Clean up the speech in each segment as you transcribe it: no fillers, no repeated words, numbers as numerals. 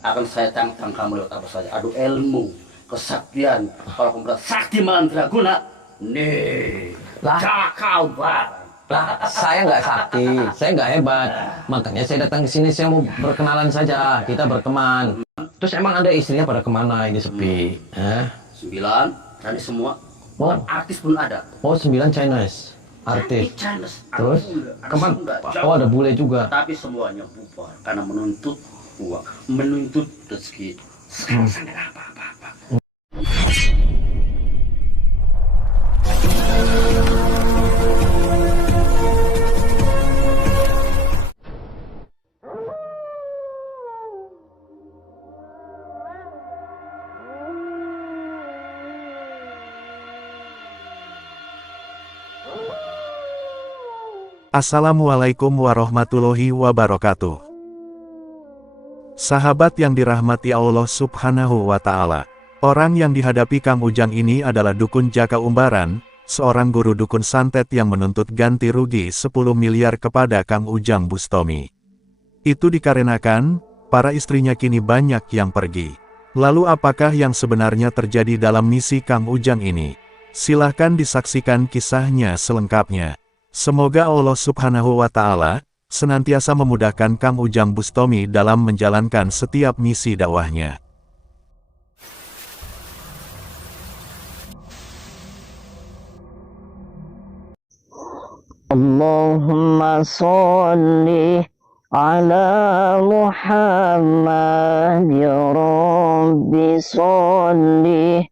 akan saya tantang kamu lewat apa saja. Adu ilmu, kesaktian. Kalau kamu bilang sakti mandraguna, nih, Lah. Jaka Umbaran. Lah, saya nggak sakti, saya nggak hebat. Makanya saya datang ke sini, saya mau berkenalan saja. Kita berteman. Terus emang ada istrinya pada kemana ini sepi? 9, tadi semua. Oh. Bahkan artis pun ada. Oh, 9 Chinese artis. Chinese. Terus kemana? Jauh. Oh, ada bule juga. Tapi semuanya bubar karena menuntut uang, menuntut rezeki. Sekarang saya nggak apa-apa. Assalamualaikum warahmatullahi wabarakatuh. Sahabat yang dirahmati Allah Subhanahu wa Ta'ala, orang yang dihadapi Kang Ujang ini adalah dukun Jaka Umbaran, seorang guru dukun santet yang menuntut ganti rugi 10 miliar kepada Kang Ujang Bustomi. Itu dikarenakan para istrinya kini banyak yang pergi. Lalu apakah yang sebenarnya terjadi dalam misi Kang Ujang ini? Silahkan disaksikan kisahnya selengkapnya. Semoga Allah Subhanahu wa Ta'ala senantiasa memudahkan Kang Ujang Bustomi dalam menjalankan setiap misi dakwahnya. Allahumma sholli ala Muhammad ya Rabbi sholli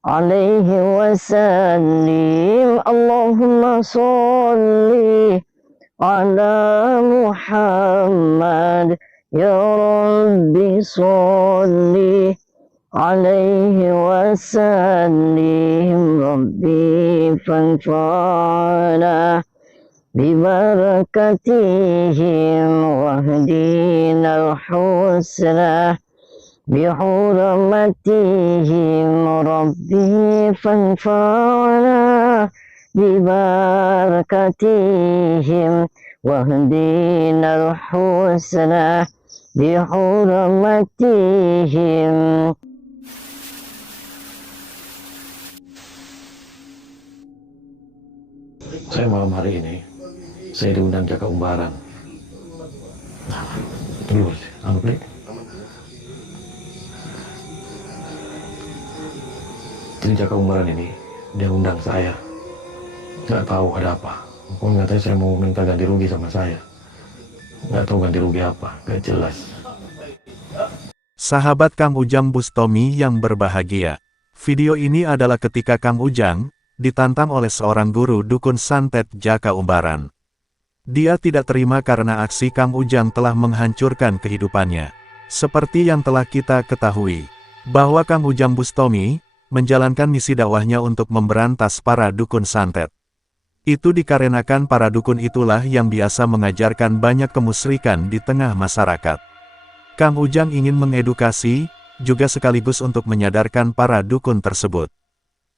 alaihi wasallim. Allahumma sholli ala Muhammad ya Rabbi sholli alaihi wasallim. Rabbi fanfa'na bibarakatihim wahdina al-husna بحرمتهم ربي فانفعنا ببركتهم واهدنا الحسنى بحرمتهم. Saya malam hari ini, saya diundang Jaka Umbaran. Nah, dulu sih, Jadi Jaka Umbaran ini, dia undang saya. Nggak tahu ada apa. Pokoknya katanya saya mau minta ganti rugi sama saya. Nggak tahu ganti rugi apa, nggak jelas. Sahabat Kang Ujang Bustomi yang berbahagia. Video ini adalah ketika Kang Ujang ditantang oleh seorang guru dukun santet Jaka Umbaran. Dia tidak terima karena aksi Kang Ujang telah menghancurkan kehidupannya. Seperti yang telah kita ketahui, bahwa Kang Ujang Bustomi menjalankan misi dakwahnya untuk memberantas para dukun santet. Itu dikarenakan para dukun itulah yang biasa mengajarkan banyak kemusyrikan di tengah masyarakat. Kang Ujang ingin mengedukasi, juga sekaligus untuk menyadarkan para dukun tersebut.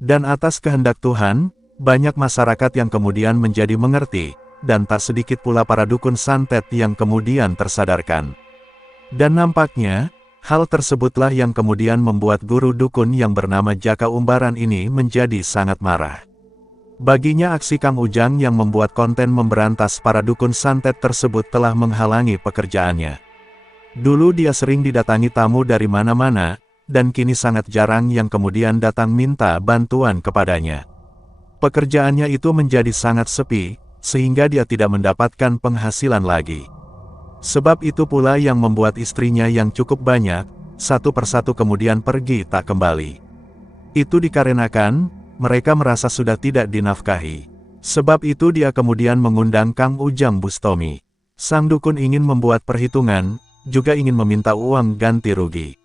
Dan atas kehendak Tuhan, banyak masyarakat yang kemudian menjadi mengerti, dan tak sedikit pula para dukun santet yang kemudian tersadarkan. Dan nampaknya, hal tersebutlah yang kemudian membuat guru dukun yang bernama Jaka Umbaran ini menjadi sangat marah. Baginya aksi Kang Ujang yang membuat konten memberantas para dukun santet tersebut telah menghalangi pekerjaannya. Dulu dia sering didatangi tamu dari mana-mana, dan kini sangat jarang yang kemudian datang minta bantuan kepadanya. Pekerjaannya itu menjadi sangat sepi, sehingga dia tidak mendapatkan penghasilan lagi. Sebab itu pula yang membuat istrinya yang cukup banyak, satu persatu kemudian pergi tak kembali. Itu dikarenakan, mereka merasa sudah tidak dinafkahi. Sebab itu dia kemudian mengundang Kang Ujang Bustomi. Sang dukun ingin membuat perhitungan, juga ingin meminta uang ganti rugi.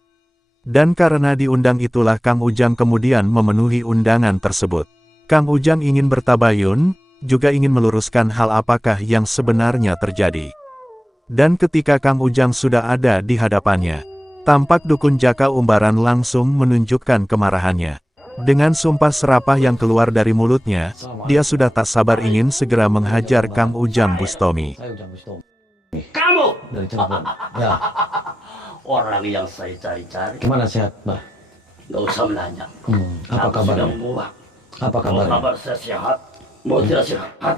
Dan karena diundang itulah Kang Ujang kemudian memenuhi undangan tersebut. Kang Ujang ingin bertabayun, juga ingin meluruskan hal apakah yang sebenarnya terjadi. Dan ketika Kang Ujang sudah ada di hadapannya, tampak dukun Jaka Umbaran langsung menunjukkan kemarahannya. Dengan sumpah serapah yang keluar dari mulutnya, dia sudah tak sabar ingin segera menghajar Kang Ujang Bustomi. Saya Ujang Bustomi. Kamu dari Cirebon. Ya, Orang yang saya cari-cari, gimana sehat, Mbah? nggak usah menanya. Apa Kamu kabarnya? sudah muak. Apa Mau kabarnya? kabar saya sehat, mau tidak sehat.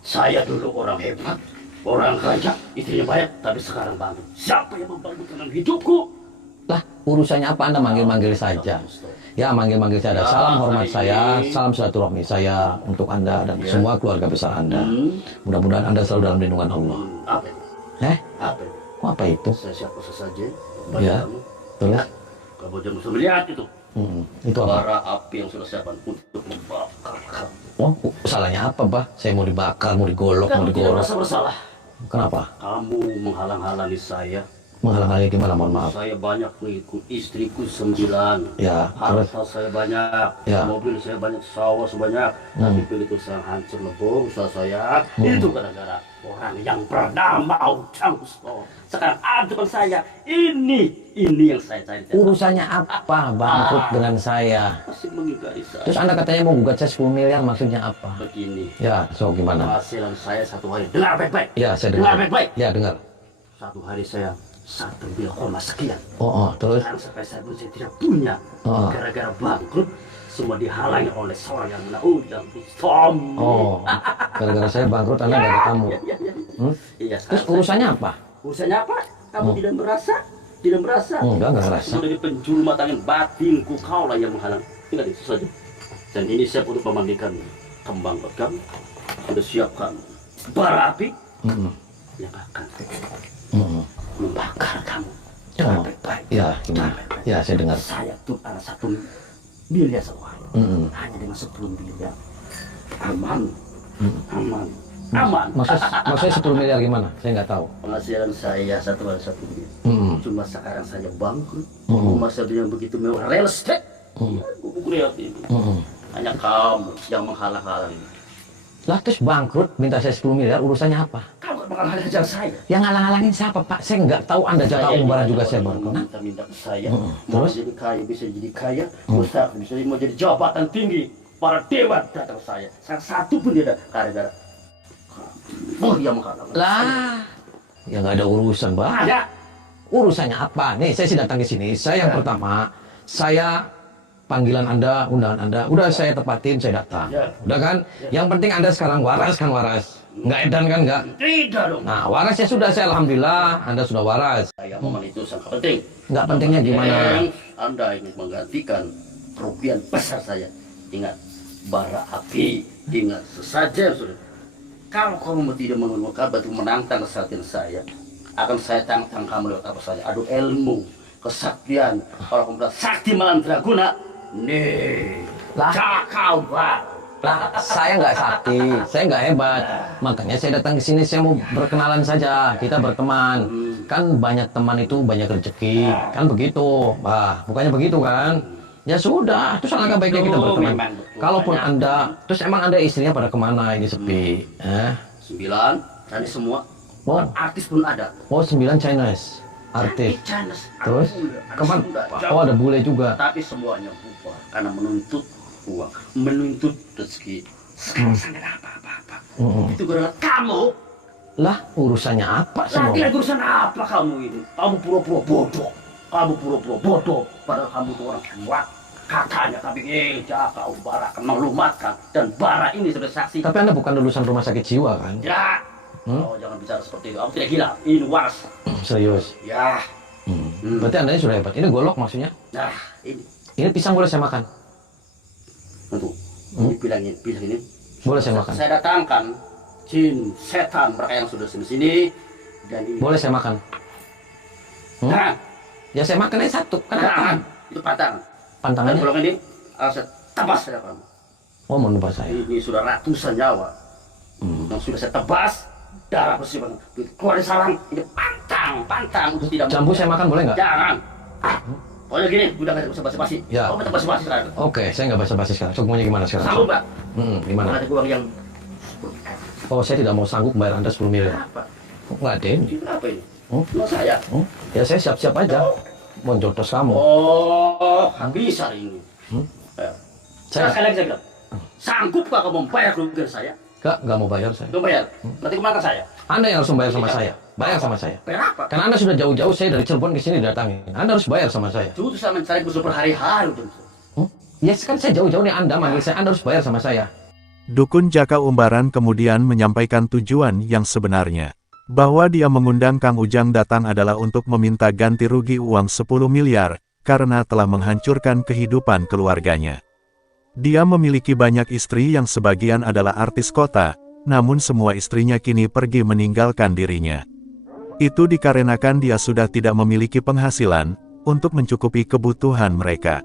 Saya dulu orang hebat, orang kaya, istrinya banyak, tapi sekarang bangkrut. Siapa yang membantu dengan hidupku? Lah, urusannya apa Anda manggil-manggil saja? Ya, manggil-manggil saja. Salam hormat saya, salam silaturahmi saya untuk Anda dan semua keluarga besar Anda. Mudah-mudahan Anda selalu dalam lindungan Allah. Apa itu? Apa itu? Kok apa itu? Saya siapa saja. Ya, Kamu. terus? Kamu jangan bisa melihat itu. Itu apa? Bara api yang sudah siapkan untuk membakar kamu. Oh, salahnya apa, Bah? Saya mau dibakar, mau digolok, mau Kamu tidak digorok. merasa bersalah. Kenapa? Kamu menghalang-halangi saya. Menghalang-halangi gimana, mohon maaf. Saya banyak mengikut istriku 9. Ya, terus? Harta saya banyak. Ya. Mobil saya banyak, sawah sebanyak. Tapi begitu saya hancur lebur usaha saya, itu gara-gara orang yang bernama Ujang Busto. Sekarang ada saya. Ini yang saya cari. Urusannya apa bangkrut dengan saya? Masih mengingkari saya. Terus Anda katanya mau gugat saya 10 miliar, maksudnya apa? Begini. Ya, so gimana? Penghasilan saya satu hari. Dengar baik-baik. Ya, saya Dengar dengar. baik-baik. Ya, dengar. Satu hari saya 1,sekian. Terus? Sekarang sampai saya pun saya tidak punya. Gara-gara bangkrut, semua dihalangi oleh seorang yang namanya Ujang Bustom. Gara-gara saya bangkrut, Anda nggak ada tamu. Iya. Terus urusannya apa? Urusannya apa? Kamu tidak merasa? Tidak merasa? Enggak ngerasa. Sudah di penjuru mata angin batinku, kaulah yang menghalang. Ingat itu saja. Dan ini siap untuk memandikan kembang bekam. Sudah siapkan bara api yang akan membakar kamu. Jangan baik-baik. Ya, gimana? Ya, saya dengar. Saya tuh ada 1 miliar satu hari. Hanya dengan 10 miliar. Aman. Maksudnya 10 miliar gimana? Saya nggak tahu. Penghasilan saya 1 hari 1 miliar. Cuma sekarang saya bangkrut. Rumah saya yang begitu mewah, real estate. Buku lihat ini. Hanya kamu yang menghalang-halangi. Lah, terus bangkrut minta saya 10 miliar, urusannya apa? Kamu menghalang-halangi kerjaan saya. Yang ngalang-halangin siapa, Pak? Saya nggak tahu Anda Jaka Umbaran juga saya baru kenal. Minta ke saya. Mau jadi kaya, bisa jadi kaya. Bisa mau jadi jabatan tinggi. Para dewan datang ke saya. Satu pun tidak gara-gara yang menghalang. Lah, ya nggak ada urusan, Pak. Ada. Urusannya apa? Nih, saya sih datang ke sini. Saya yang pertama, saya panggilan Anda, undangan Anda, udah saya tepatin, saya datang. Udah kan? Yang penting Anda sekarang waras kan, waras. Nggak edan kan, nggak? Tidak dong. Nah, waras ya sudah, saya alhamdulillah, Anda sudah waras. Saya momen itu sangat penting. Nggak pentingnya gimana? Anda ingin menggantikan kerugian besar saya. Ingat, bara api. Ingat, sesajen sudah. Kalau kamu tidak menemukan kabar untuk menantang kesaktian saya, akan saya tantang kamu lewat apa saja. Adu ilmu, kesaktian. Kalau kamu bilang sakti mandraguna, nih, Jaka Umbaran. Lah, saya nggak sakti, saya nggak hebat. Makanya saya datang ke sini, saya mau berkenalan saja. Kita berteman. Kan banyak teman itu banyak rezeki. Kan begitu. Bukannya begitu kan? Ya sudah, terus alangkah baiknya kita berteman. Kalaupun Anda, terus emang Anda istrinya pada kemana ini sepi? 9, tadi semua. Oh. Artis pun ada. 9 Chinese artis. Chinese. Terus kapan? Ada bule juga. Tapi semuanya bubar karena menuntut uang, menuntut rezeki. Sekarang sangat apa-apa. Itu gara-gara kamu. Lah, urusannya apa semua? Lagi urusan apa kamu ini? Kamu pura-pura bodoh. Padahal kamu itu orang kuat. Katanya tapi Jaka Umbaran akan melumatkan. Dan bara ini sudah saksi. Tapi Anda bukan lulusan rumah sakit jiwa kan? Ya. Oh, jangan bicara seperti itu. Kamu tidak gila. Ini waras. Serius? Ya. Berarti Anda sudah hebat. Ini golok maksudnya? Nah, ini. Ini pisang boleh saya makan? Untuk ini bilang ini. Boleh saya makan? Saya datangkan jin, setan, mereka yang sudah sini dan ini. Boleh saya makan? Nah, Ya saya makan aja satu. nah, Kan itu pantangan. pantangannya? Dan kalau ini, saya tebas saya kamu. Oh, mau nembak saya. Ini sudah ratusan nyawa. Yang sudah saya tebas, darah bersih banget. Keluar dari sarang, ini pantang. Itu tidak Jambu saya makan boleh nggak? Jangan. Pokoknya gini, udah nggak usah basa-basi. Ya. Kamu minta basa-basi sekarang. Oke, saya nggak basa-basi sekarang. So, maunya gimana sekarang? Sanggup nggak? Gimana? Ada uang yang Oh, saya tidak mau sanggup bayar Anda 10 miliar. apa? Nggak ada ini. Ini apa ini? Mau saya? Ya saya siap-siap aja. Mau jotos kamu. Oh, bisa ini. Ya. Saya Sekali lagi saya bilang, sanggup gak kamu membayar kerugian saya? nggak mau bayar saya. Belum bayar. Nanti kemana saya? Anda yang harus membayar sama saya. Bayar sama saya. Berapa? Karena Anda sudah jauh-jauh saya dari Cirebon ke sini datangin. Anda harus bayar sama saya. Itu sama mencari musuh berhari-hari. Ya kan saya jauh-jauh nih Anda manggil saya. Anda harus bayar sama saya. Dukun Jaka Umbaran kemudian menyampaikan tujuan yang sebenarnya. Bahwa dia mengundang Kang Ujang datang adalah untuk meminta ganti rugi uang 10 miliar, karena telah menghancurkan kehidupan keluarganya. Dia memiliki banyak istri yang sebagian adalah artis kota, namun semua istrinya kini pergi meninggalkan dirinya. Itu dikarenakan dia sudah tidak memiliki penghasilan untuk mencukupi kebutuhan mereka.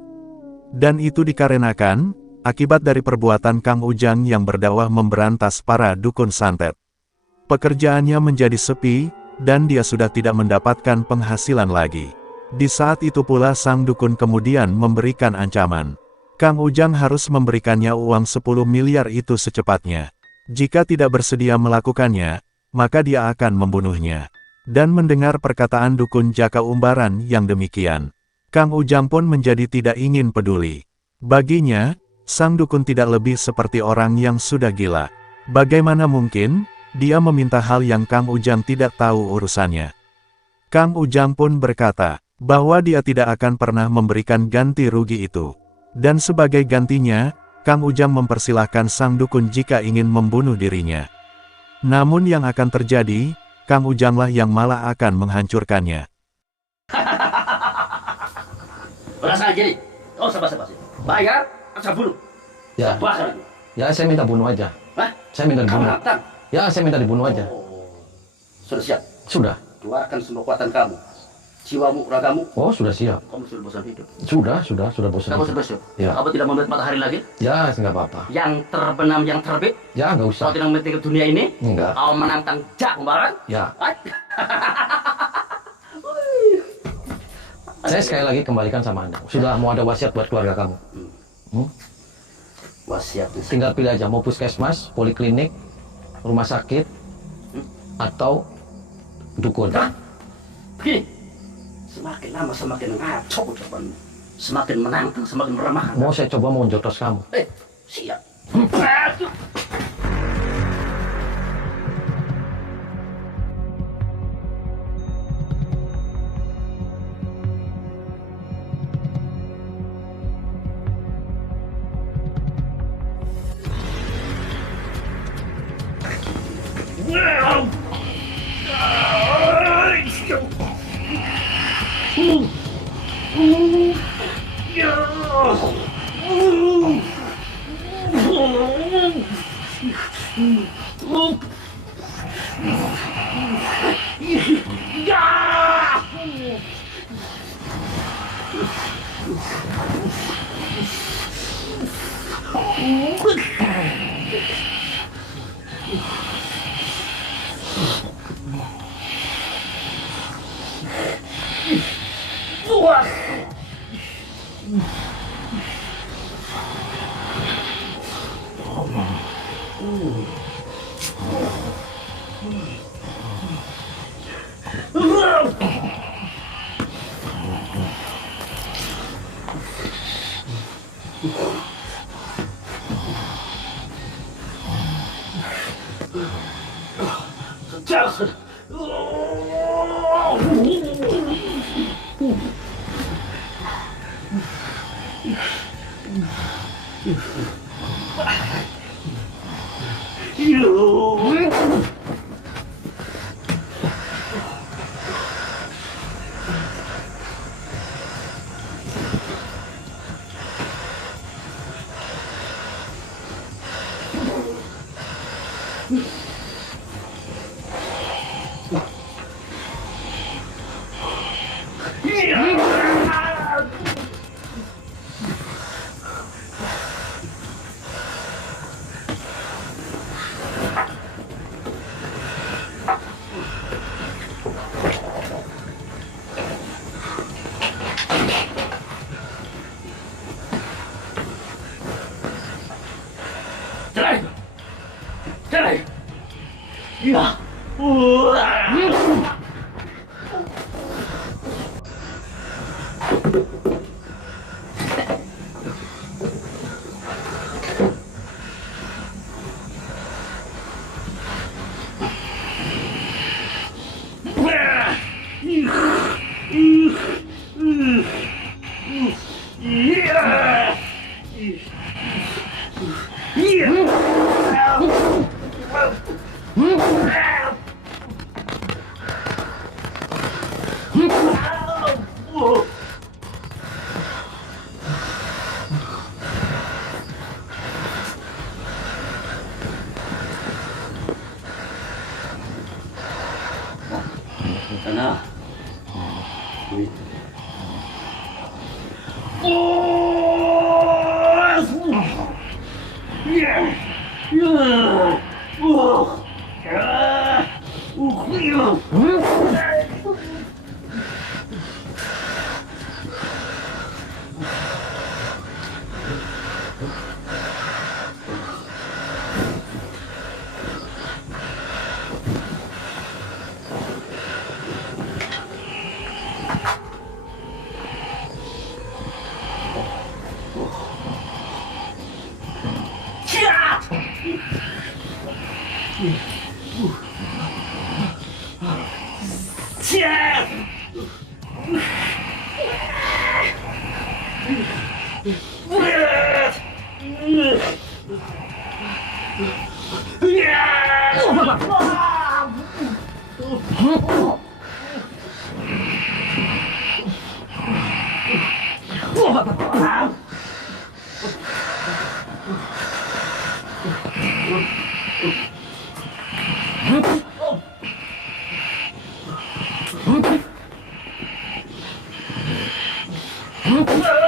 Dan itu dikarenakan akibat dari perbuatan Kang Ujang yang berdakwah memberantas para dukun santet. Pekerjaannya menjadi sepi, dan dia sudah tidak mendapatkan penghasilan lagi. Di saat itu pula sang dukun kemudian memberikan ancaman. Kang Ujang harus memberikannya uang 10 miliar itu secepatnya. Jika tidak bersedia melakukannya, maka dia akan membunuhnya. Dan mendengar perkataan dukun Jaka Umbaran yang demikian, Kang Ujang pun menjadi tidak ingin peduli. Baginya, sang dukun tidak lebih seperti orang yang sudah gila. Bagaimana mungkin dia meminta hal yang Kang Ujang tidak tahu urusannya? Kang Ujang pun berkata bahwa dia tidak akan pernah memberikan ganti rugi itu. Dan sebagai gantinya, Kang Ujang mempersilahkan sang dukun jika ingin membunuh dirinya. Namun yang akan terjadi, Kang Ujanglah yang malah akan menghancurkannya. Perasaan gini. Oh, sabar. Bayar, saya bunuh. Ya. Saya bakar itu. Ya saya minta bunuh aja. Hah? Saya minta Kamu dibunuh. nantang? Ya saya minta dibunuh aja. Oh. Sudah siap. Sudah. Keluarkan semua kekuatan kamu. Jiwamu, ragamu. Oh sudah siap. Kamu sudah bosan hidup. Sudah bosan. Kamu hidup. sudah siap. Ya. Kamu tidak melihat matahari lagi? Ya nggak apa-apa. Yang terbenam, yang terbit? Ya nggak Kau usah. tidak melihat dunia ini? Enggak. Kau menantang Jaka Umbaran? Ya. Ay. Saya sekali lagi kembalikan sama Anda. Sudah mau ada wasiat buat keluarga kamu. Wasiat. Tinggal pilih aja mau puskesmas, poliklinik, rumah sakit, atau dukun. Hah? Begini. Semakin lama semakin ngaco ucapanmu. Semakin menantang, semakin meremahkan. Mau saya coba mau jotos kamu. Siap. Jangan. Cerai. Ya. Ah!